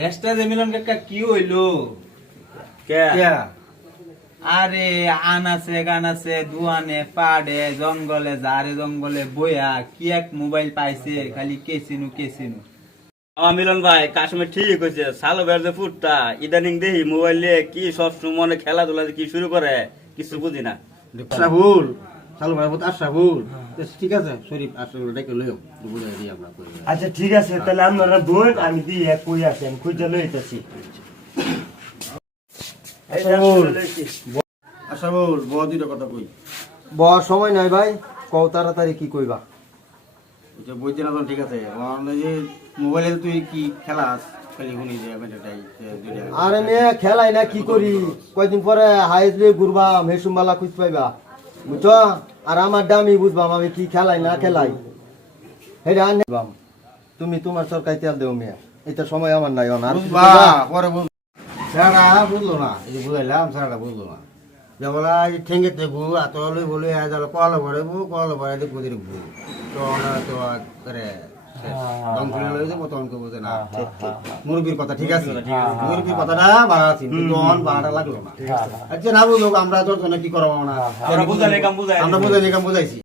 দেশটা যে মিলন কাকা কি হইলো? আরে আনাছে গানাছে দুয়ানে পাড়ে জঙ্গলে যারে জঙ্গলে বইয়া কি এক মোবাইল পাইছে খালি কেসিনু কেসিনু। আমার মিলন ভাই কাশ্মীর ঠিক হয়েছে সালো বের যে ফুটটা ইদানিং দেখি মোবাইল নিয়ে কি সব মনে খেলাধুলা যে কি শুরু করে কিছু বুঝি না। আশরাফুল সালু ভাই বহুত আশরাফুল ঠিক আছে শরীফ আশরাফুল ডেকে লইও বুঝাই দিই আমরা আচ্ছা ঠিক আছে তাহলে আপনারা বোন আমি দিয়ে কই আছেন কইটা লইতেছি। আশরাফুল বহুত দুইটা কথা কই বড় সময় নাই ভাই, কও তাড়াতাড়ি কি কইবা। যে বইতে না ঠিক আছে যে মোবাইলে তুই কি খেলাস খালি শুনি যে এটাই আরে মেয়ে খেলাই না কি করি, কয়দিন পরে হাইস রে ঘুরবা মেসুমবালা খুঁজ পাইবা বুঝছো। আর আমার দামি বুঝবাম আমি কি খেলাই না খেলাই হেডা আনবাম। তুমি তোমার সরকারি তেল দেও মেয়ে, এটা সময় আমার নাই আর বুঝবা পরে বুঝ স্যাররা বুঝলো না এই বুঝাইলাম স্যাররা বুঝলো না যে বলা এই ঠেঙ্গেতে গু আতলে বলে আজাল কল ভরে দেখবো দেখবো তো না তো করে দম খুলে লই যাবো তখন কেউ বোঝে না। মুরগির কথা ঠিক আছে, মুরগির কথাটা বাড়া আছে কিন্তু অন বাড়াটা লাগলো না। আচ্ছা না বুঝলো আমরা যত কি করবো না, আমরা বুঝাইলে কাম বুঝাই আমরা বুঝাইছি